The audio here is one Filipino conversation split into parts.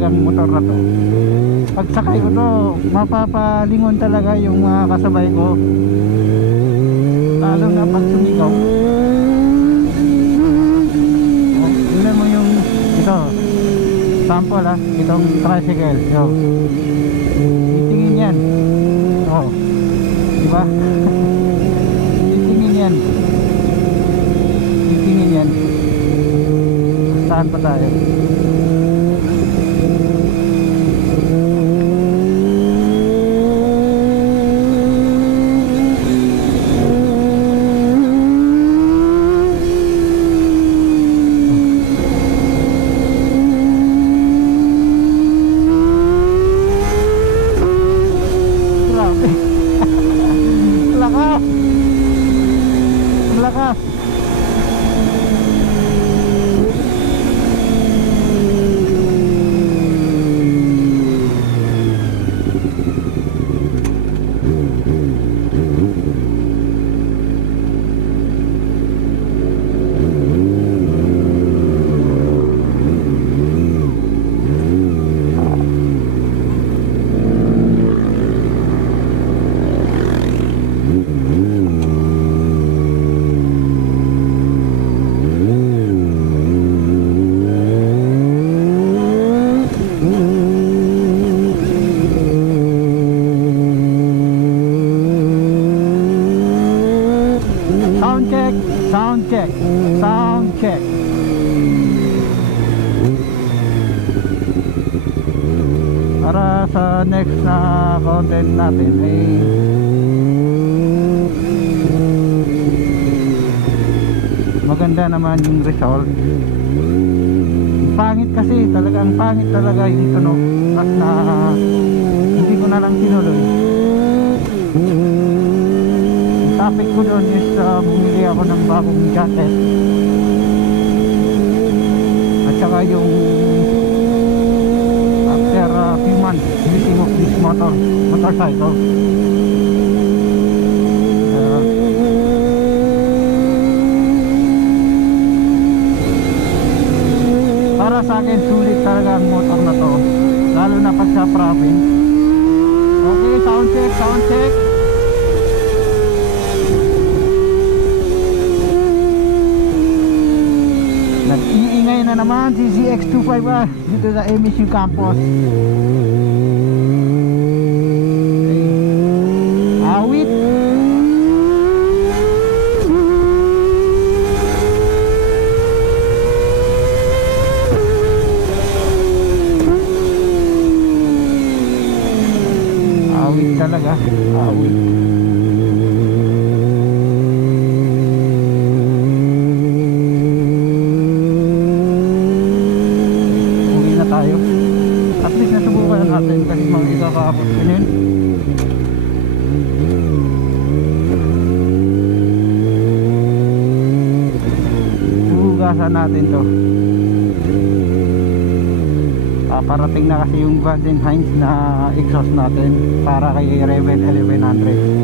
talagang motor na to. Pag sakay ko to, mapapalingon talaga yung mga kasabay ko, lalo na pag sumigaw. Tingnan mo yung ito, sample ha, itong tricycle. Yo, titingin yan. Oh, diba? Titingin yan. Titingin yan. Saan pa tayo? Lakas! Lakas! Sound check, sound check, sound check. Para sa next na content natin ay maganda naman yung result. Pangit kasi talaga, ang pangit talaga yung tunog at na hindi ko na lang tinuloy. Topic ko doon is bumili ako ng bagong jacket at saka yung after few months using of this motorcycle, para sa akin sulit talaga ang motor na to, lalo na pag sa province. Okay, sound check, sound check. Nag-iingay na naman si ZX25R dito sa MSU campus. Awit. Awit talaga, awit. At least nasubukan natin kasi mga ikakaabot ko yun. Hugasan natin to. Parating na kasi yung Vans & Hines na exhaust natin para kay Rebel 1100.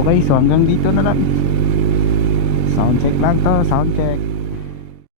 Okay, so hanggang dito na lang. Sound check lang to, sound check.